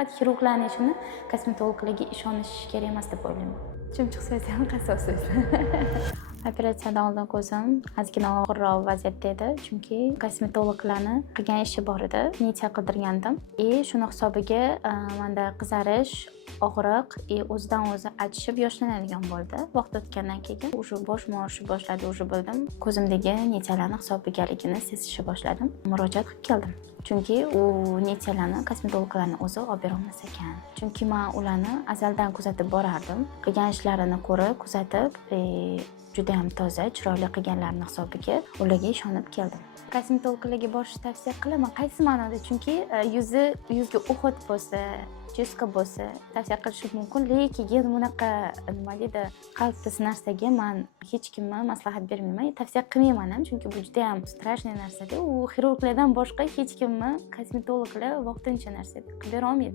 faqat xirurglarning ishini kosmetologlarga ishonish kerak emas deb o'ylayman. Chumchuq so'ysa ham qasos so'ysa. Operatsiyadan oldin ko'zim ozgina og'irroq vaziyatda edi, chunki kosmetologlarni qilgan ishi bor edi. Nitsa qildirgandim. Shuni hisobiga menda qizarish, og'riq, o'zidan o'zi achishib yoshlanadigan bo'ldi. Vaqt o'tgandan keyin boshim og'rishib boshladi, bildim. Ko'zimdagi nitsalarning hisobgaligini sezishni boshladim. Murojaat qilib keldim. Chunki u nitsalarni kosmetologlarni o'zi olib bera olmas ekan. Chunki men ularni azaldan kuzatib borardim. Qilgan ishlarini ko'rib, kuzatib, juda ham toza, chiroyli qilganlarning hisobiga ularga ishonib keldim. Kosmetologlarga borishni tavsiya qilaman. Qaysi ma'noda? Chunki yuzga uhud bo'lsa, chiska bo'lsa, tavsiya qilishim mumkin, lekin bunaqa nima deydi, qalbsiz narsaga men hech kimga maslahat bermayman, tavsiya qilmayman ham, chunki bu juda ham strashniy narsa-da. U xirurglardan boshqa hech kimni kosmetologlar vaqtincha narsa qilib bera olmaydi.